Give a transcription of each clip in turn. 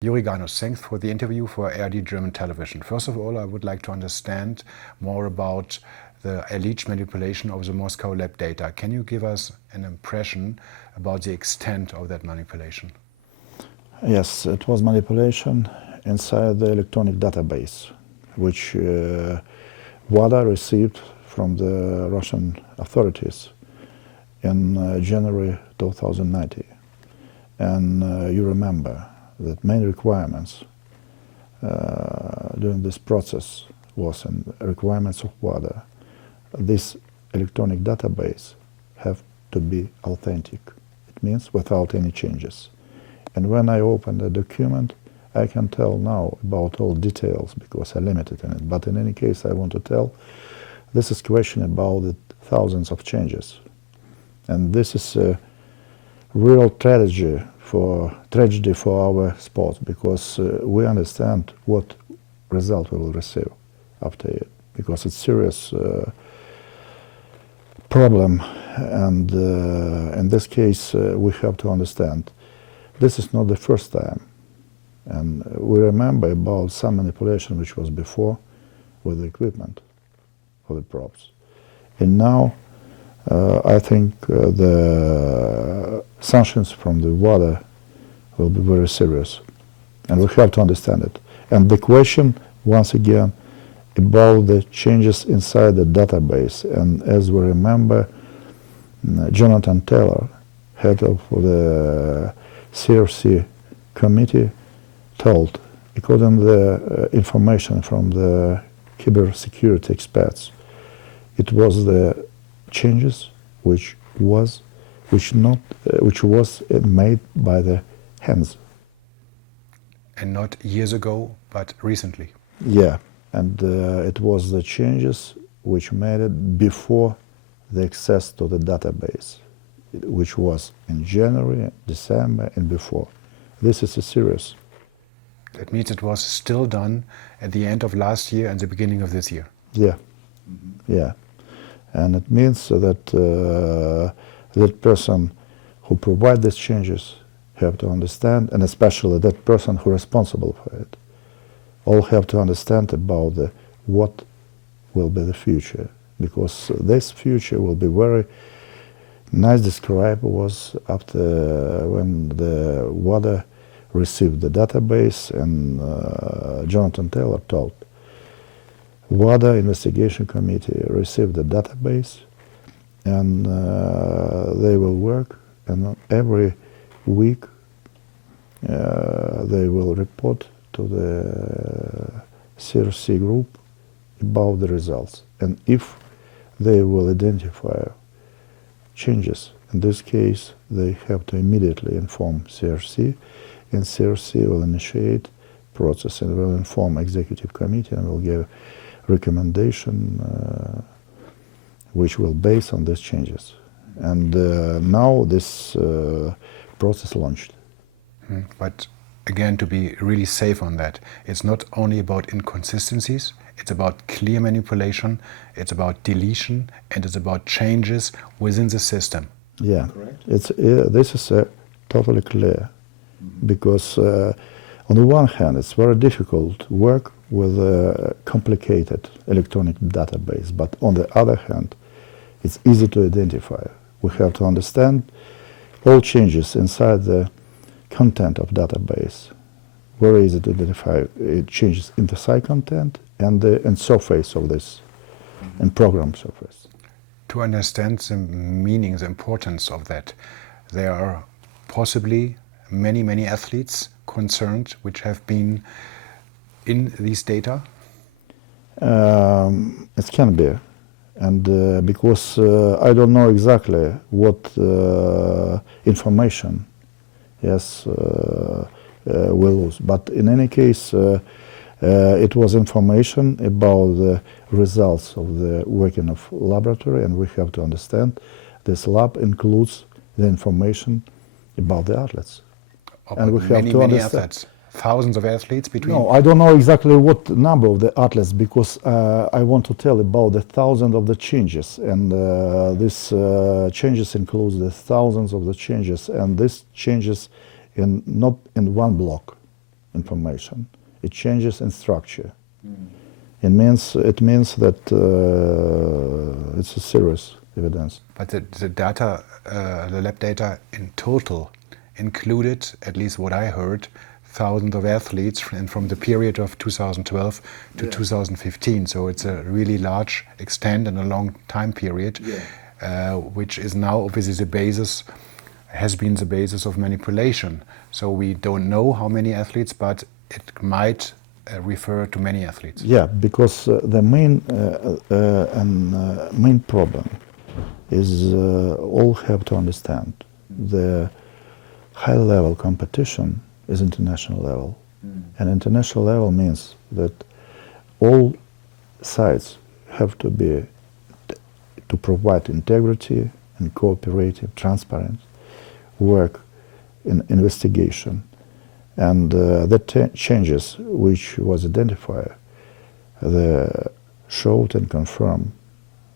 Yuri Ganus, thanks for the interview for ARD German television. First of all, I would like to understand more about the alleged manipulation of the Moscow lab data. Can you give us an impression about the extent of that manipulation? Yes, it was manipulation inside the electronic database, which WADA received from the Russian authorities in January 2019. And you remember that main requirements during this process was in requirements of WADA. This electronic database have to be authentic. It means without any changes. And when I open the document, I can tell now about all details because I'm limited in it. But in any case, I want to tell this is question about the thousands of changes. And this is a real tragedy for our sport because we understand what result we will receive after it, because it's serious problem, and in this case we have to understand this is not the first time, and we remember about some manipulation which was before with the equipment for the props, and now I think the sanctions from the WADA will be very serious, and we have to understand it. And the question, once again, about the changes inside the database. And as we remember, Jonathan Taylor, head of the CRC committee, told, according to the information from the cybersecurity experts, it was the changes which was made by the hands. And not years ago, but recently. Yeah, and it was the changes which made it before the access to the database, which was in January, December, and before. This is a serious. That means it was still done at the end of last year and the beginning of this year. Yeah, yeah. And it means that that person who provide these changes have to understand, and especially that person who is responsible for it, all have to understand about what will be the future, because this future will be very nice described was after when the WADA received the database, and Jonathan Taylor told WADA investigation committee received the database, and they will work, and every week they will report to the CRC group about the results, and if they will identify changes, in this case they have to immediately inform CRC, and CRC will initiate process and will inform executive committee and will give recommendation which will base on these changes. And now this process launched. But again, to be really safe on that, it's not only about inconsistencies, it's about clear manipulation, it's about deletion, and it's about changes within the system. Yeah, correct? This is totally clear, because on the one hand it's very difficult work with a complicated electronic database, but on the other hand it's easy to identify. We have to understand all changes inside the content of database. Very easy to identify changes in the site content and the surface of this, and program surface. To understand the meaning, the importance of that, there are possibly many athletes concerned which have been in these data? It can be, and because I don't know exactly what information will lose, but in any case it was information about the results of the working of laboratory, and we have to understand this lab includes the information about the athletes. And we have to understand athletes. Thousands of athletes between? No, I don't know exactly what number of the athletes, because I want to tell about the thousands of the changes, and these changes include the thousands of the changes, and these changes not in one block. information. It changes in structure. It means that it's a serious evidence. But the data, the lab data in total included, at least what I heard, thousands of athletes from the period of 2012 to 2015. So it's a really large extent and a long time period, which is now obviously the basis, has been the basis of manipulation. So we don't know how many athletes, but it might refer to many athletes. Yeah, because the main problem is all have to understand the high-level competition is international level. And international level means that all sides have to be to provide integrity and cooperative, transparent work in investigation. And the changes which was identified showed and confirmed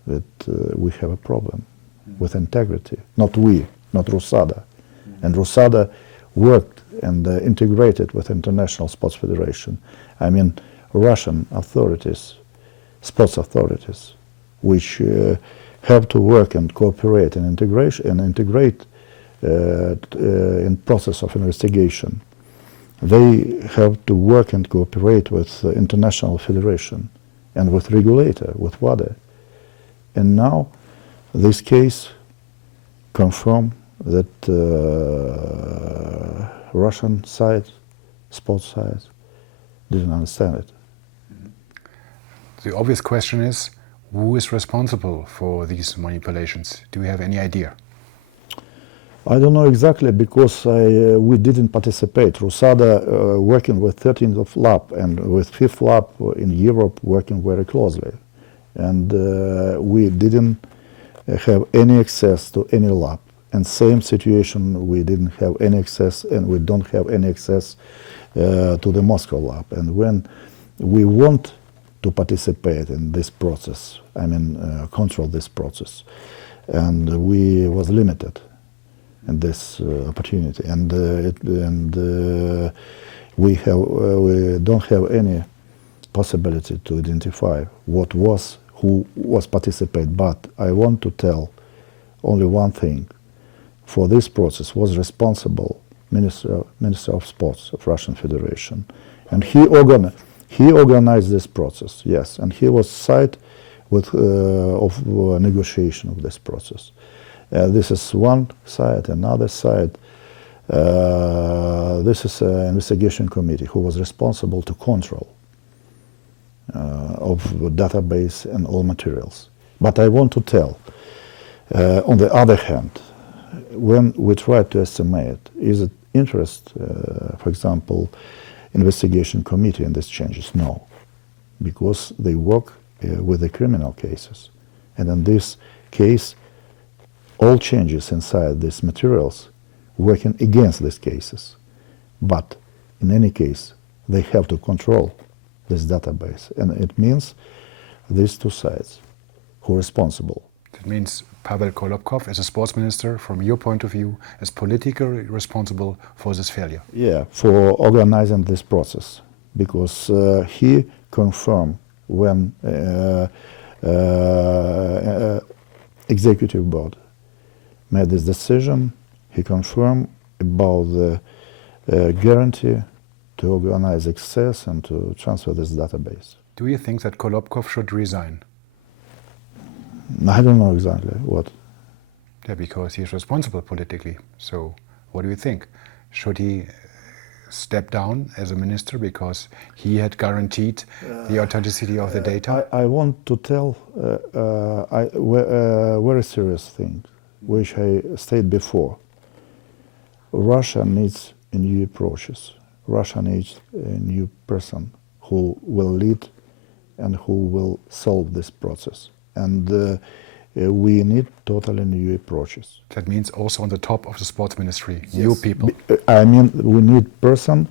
that we have a problem with integrity. Not we, not RUSADA. And RUSADA worked and integrated with International Sports Federation. I mean, Russian authorities, sports authorities, which have to work and cooperate and integrate in process of investigation. They have to work and cooperate with International Federation and with regulator, with WADA. And now this case confirmed that Russian side, sports side, didn't understand it. The obvious question is, who is responsible for these manipulations? Do you have any idea? I don't know exactly because we didn't participate. RUSADA working with 13th lab and with 5th lab in Europe working very closely. And we didn't have any access to any lab. And same situation, we didn't have any access and we don't have any access to the Moscow lab. And when we want to participate in this process, I mean control this process, and we was limited in this opportunity. And we don't have any possibility to identify who was participate. But I want to tell only one thing. For this process was responsible Minister of Sports of Russian Federation, and he organized this process. Yes, and he was side of negotiation of this process. This is one side. Another side. This is an investigation committee who was responsible to control of database and all materials. But I want to tell, on the other hand, when we try to estimate, is it interest, for example, investigation committee in these changes? No, because they work with the criminal cases. And in this case, all changes inside these materials working against these cases. But in any case, they have to control this database. And it means these two sides who are responsible. That means Pavel Kolobkov, as a sports minister, from your point of view, is politically responsible for this failure. Yeah, for organizing this process, because he confirmed when executive board made this decision, he confirmed about the guarantee to organize access and to transfer this database. Do you think that Kolobkov should resign? I don't know exactly what. Yeah, because he's responsible politically. So what do you think? Should he step down as a minister because he had guaranteed the authenticity of the data? I want to tell a very serious thing, which I stated before. Russia needs a new approaches. Russia needs a new person who will lead and who will solve this process. And we need totally new approaches. That means also on the top of the sports ministry, yes. New people. I mean, we need person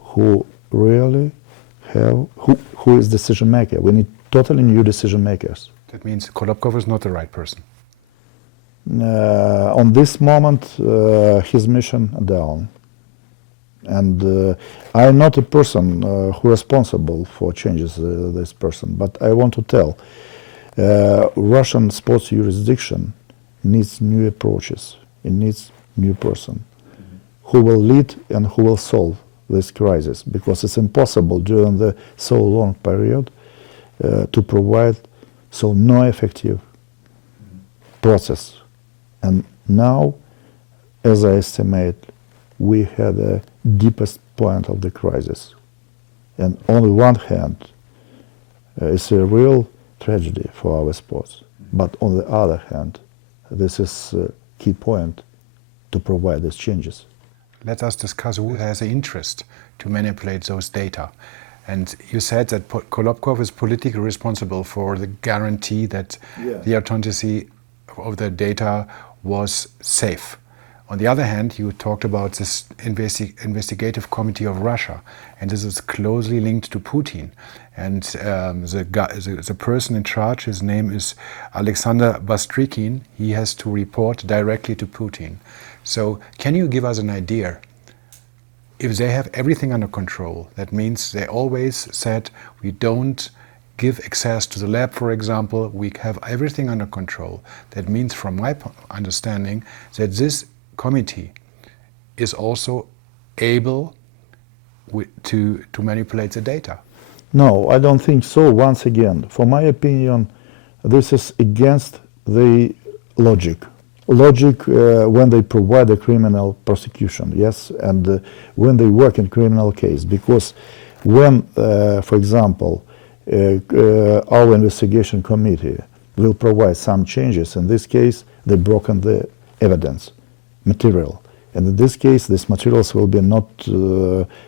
who really have, who is decision maker. We need totally new decision makers. That means Kolobkov is not the right person. On this moment, his mission down. And I'm not a person who is responsible for changes, this person, but I want to tell, Russian sports jurisdiction needs new approaches. It needs new person who will lead and who will solve this crisis, because it's impossible during the so long period to provide so no effective process. And now, as I estimate, we had the deepest point of the crisis. And on the one hand, it's a real tragedy for our sports. But on the other hand, this is a key point to provide these changes. Let us discuss who has an interest to manipulate those data. And you said that Kolobkov is politically responsible for the guarantee that the authenticity of the data was safe. On the other hand, you talked about this investigative committee of Russia, and this is closely linked to Putin. And the person in charge, his name is Alexander Bastrykin, he has to report directly to Putin. So can you give us an idea? If they have everything under control, that means they always said, we don't give access to the lab, for example, we have everything under control. That means, from my understanding, that this committee is also able to manipulate the data. No, I don't think so. Once again, for my opinion, this is against the logic. Logic when they provide a criminal prosecution, yes, and when they work in criminal case. Because when, for example, our investigation committee will provide some changes, in this case, they've broken the evidence material. And in this case, these materials will be not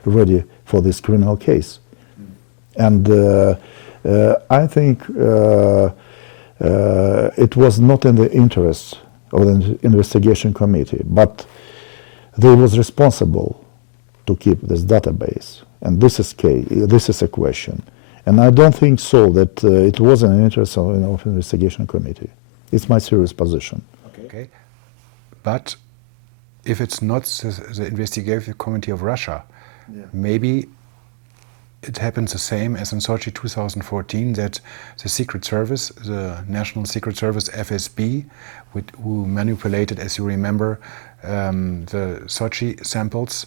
ready for this criminal case. And I think it was not in the interest of the investigation committee, but they was responsible to keep this database. And this is key. This is a question. And I don't think so that it was in the interest of the investigation committee. It's my serious position. Okay. But if it's not the investigative committee of Russia, maybe it happens the same as in Sochi 2014, that the Secret Service, the National Secret Service, FSB, who manipulated, as you remember, the Sochi samples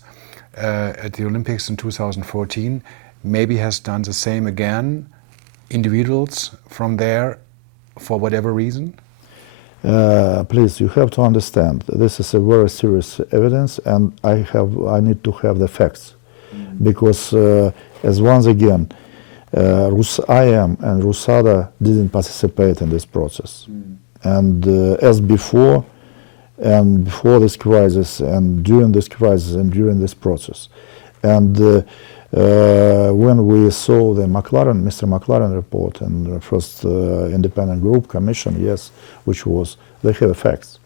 at the Olympics in 2014, maybe has done the same again, individuals from there, for whatever reason? Please, you have to understand, this is a very serious evidence, and I need to have the facts. Because, as once again, IAM and РУСАДА didn't participate in this process. And as before this crisis, and during this crisis, and during this process. And when we saw the Mr. McLaren report and the first independent group commission, yes, which was, they have facts.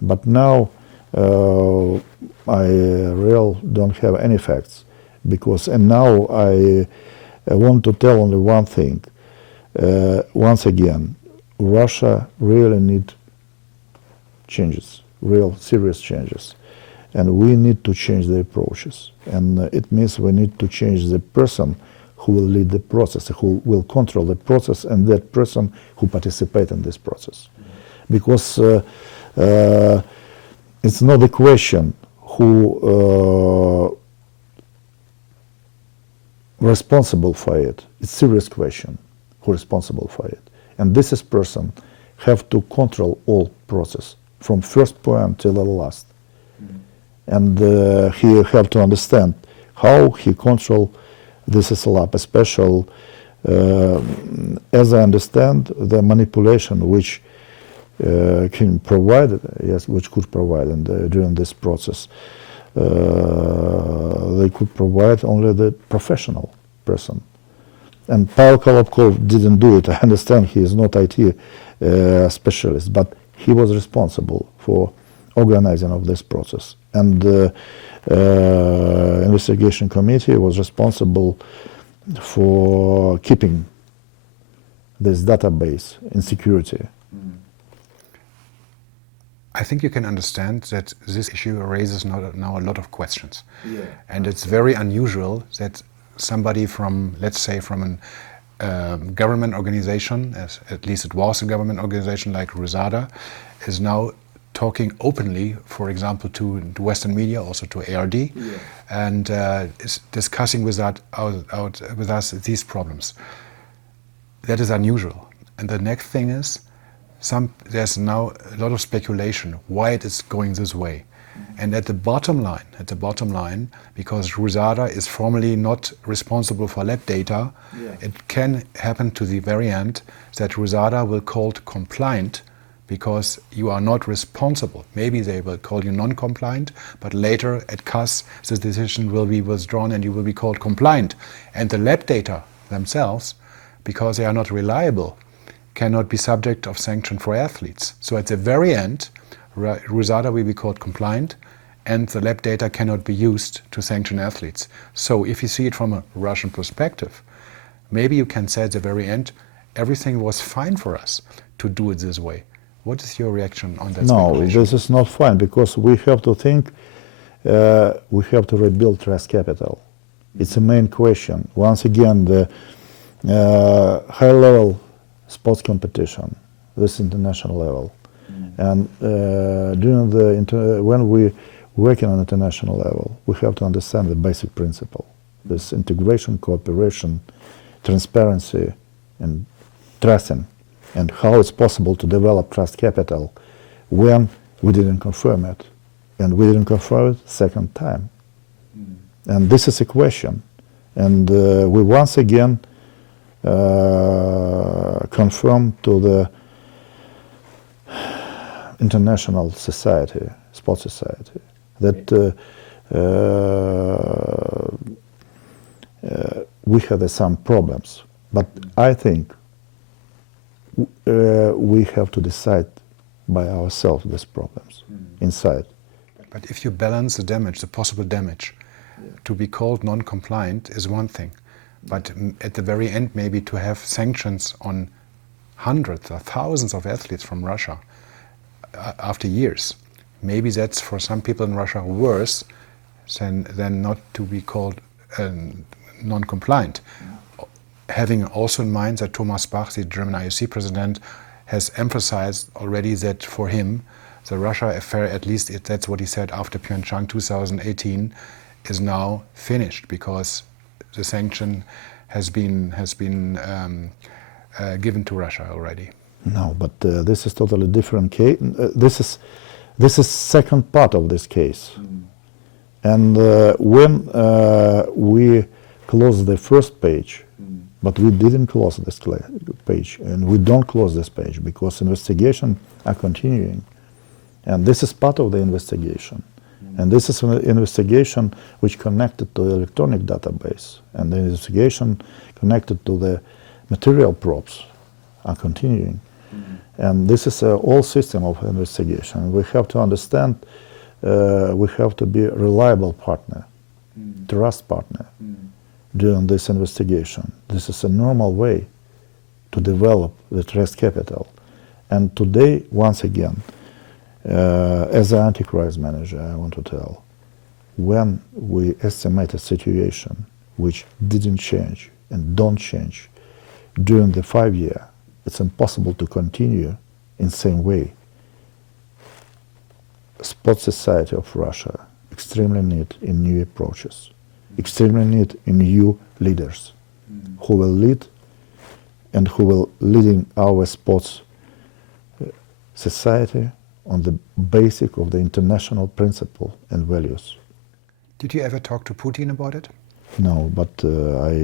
But now I really don't have any facts. Because, and now I want to tell only one thing. Once again, Russia really needs changes, real serious changes. And we need to change the approaches. And it means we need to change the person who will lead the process, who will control the process, and that person who participates in this process. Because it's not a question who responsible for it. It's a serious question, who responsible for it. And this person have to control all process, from first point till the last. And he have to understand how he control this is lab, special, as I understand, the manipulation which can provide, yes, which could provide during this process. They could provide only the professional person. And Paul Kolobkov didn't do it. I understand he is not IT specialist, but he was responsible for organizing of this process. And the investigation committee was responsible for keeping this database in security. I think you can understand that this issue raises now a lot of questions. Yeah. And it's very unusual that somebody from, let's say, from a government organization, as at least it was a government organization like RUSADA, is now talking openly, for example, to Western media, also to ARD, and is discussing with us these problems. That is unusual. And the next thing is, there's now a lot of speculation why it is going this way. And at the bottom line, because RUSADA is formally not responsible for lab data, it can happen to the very end that RUSADA will call compliant because you are not responsible. Maybe they will call you non-compliant, but later at CAS the decision will be withdrawn and you will be called compliant. And the lab data themselves, because they are not reliable, cannot be subject of sanction for athletes. So at the very end, RUSADA will be called compliant and the lab data cannot be used to sanction athletes. So if you see it from a Russian perspective, maybe you can say at the very end, everything was fine for us to do it this way. What is your reaction on that? No, this is not fine, because we have to think, we have to rebuild trust capital. It's a main question. Once again, the high-level sports competition, this international level. And when we working on international level, we have to understand the basic principle. This integration, cooperation, transparency, and trusting, and how it's possible to develop trust capital when we didn't confirm it. And we didn't confirm it second time. And this is a question. And we once again confirm to the international society, sports society, that we have some problems. But I think we have to decide by ourselves these problems inside. But if you balance the damage, the possible damage, to be called non-compliant is one thing. But at the very end, maybe to have sanctions on hundreds or thousands of athletes from Russia after years, maybe that's for some people in Russia worse than not to be called non-compliant. Having also in mind that Thomas Bach, the German IOC president, has emphasized already that for him, the Russia affair, at least that's what he said after Pyeongchang 2018, is now finished because the sanction has been given to Russia already. No, but this is totally different case. This is second part of this case. And when we close the first page, but we didn't close this page, and we don't close this page because investigations are continuing. And this is part of the investigation. And this is an investigation which connected to the electronic database, and the investigation connected to the material props are continuing. And this is a whole system of investigation. We have to understand, we have to be a reliable partner, trust partner during this investigation. This is a normal way to develop the trust capital. And today, once again, as an anti-crisis manager, I want to tell, when we estimate a situation which didn't change and don't change during the 5 years, it's impossible to continue in the same way. Sports society of Russia extremely need in new approaches, extremely need in new leaders who will lead and who will leading our sports society on the basic of the international principle and values. Did you ever talk to Putin about it? No, but I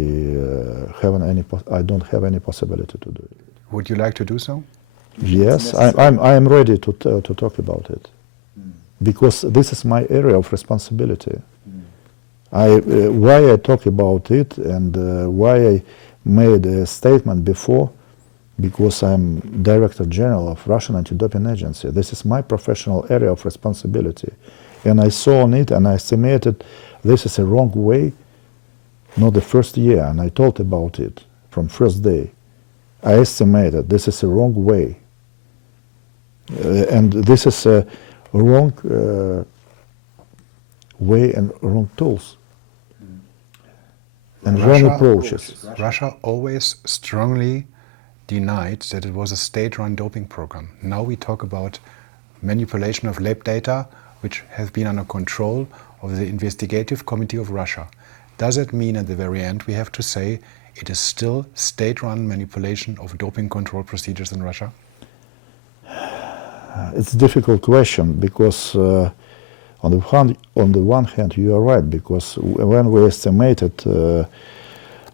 don't have any possibility to do it. Would you like to do so? Yes, I am ready to talk about it, because this is my area of responsibility. Why I talk about it and why I made a statement before, because I'm Director General of Russian Anti-Doping Agency. This is my professional area of responsibility. And I saw on it and I estimated this is a wrong way, not the first year, and I told about it from first day. I estimated this is a wrong way And this is a wrong way and wrong tools and wrong approaches. Russia always strongly denied that it was a state-run doping program. Now we talk about manipulation of lab data, which has been under control of the investigative committee of Russia. Does it mean at the very end we have to say it is still state-run manipulation of doping control procedures in Russia? It's a difficult question because on the one hand you are right, because when we estimated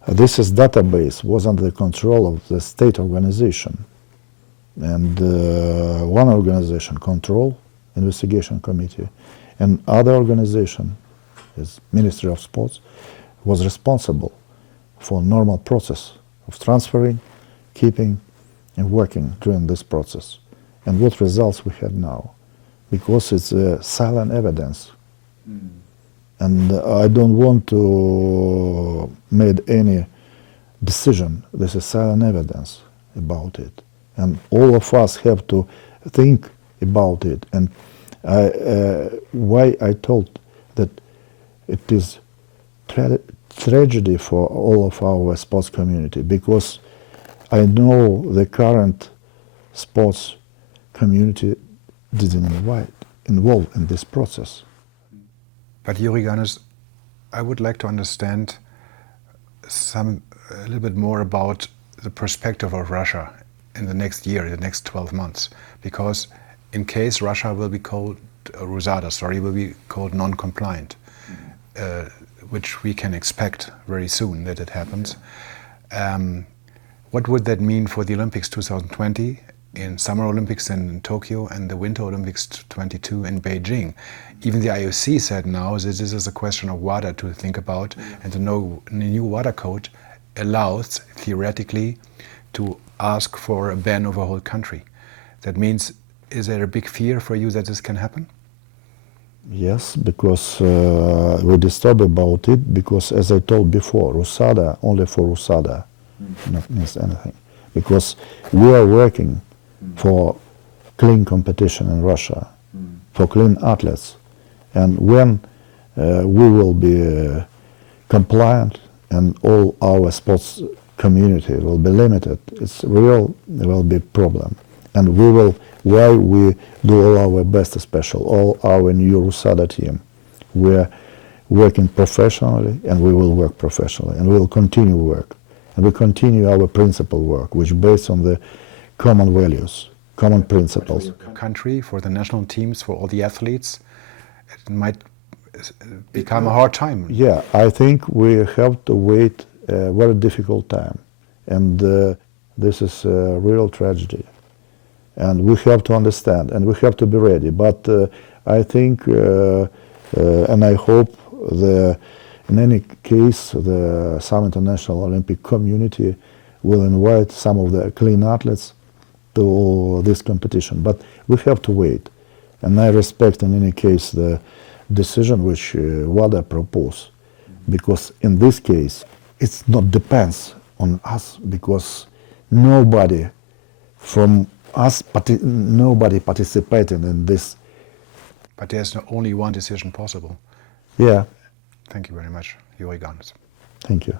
this database was under the control of the state organization, and one organization control investigation committee, and other organization, is Ministry of Sports, was responsible for normal process of transferring, keeping, and working during this process. And what results we had now? Because it's silent evidence. And I don't want to make any decision. This is silent evidence about it. And all of us have to think about it. And why I told that it is tragedy for all of our sports community, because I know the current sports community didn't involve in this process. But Yuri Ганс, I would like to understand a little bit more about the perspective of Russia in the next year, the next 12 months, because in case Russia will be called РУСАДА, will be called non-compliant, which we can expect very soon that it happens. What would that mean for the Olympics 2020, in Summer Olympics in Tokyo, and the Winter Olympics 22 in Beijing? Even the IOC said now that this is a question of WADA to think about, and the new WADA code allows, theoretically, to ask for a ban over a whole country. That means, is there a big fear for you that this can happen? Yes, because we disturb about it, because as I told before, РУСАДА, only for РУСАДА, not means anything. Because we are working for clean competition in Russia, for clean athletes. And when we will be compliant and all our sports community will be limited, there will be problem. And we will, while we do all our best, especially all our new РУСАДА team, we're working professionally, and we will work professionally, and we will continue work. And we continue our principle work, which is based on the common values, common principles. For your country, for the national teams, for all the athletes, it might become a hard time. Yeah, I think we have to wait a very difficult time. And this is a real tragedy. And we have to understand, and we have to be ready. But I think, and I hope, in any case, some international Olympic community will invite some of the clean athletes to this competition. But we have to wait. And I respect, in any case, the decision which WADA proposed. Because in this case, it not depends on us, because nobody from us, nobody participated in this. But there's only one decision possible. Yeah. Thank you very much, Yuri Ганс. Thank you.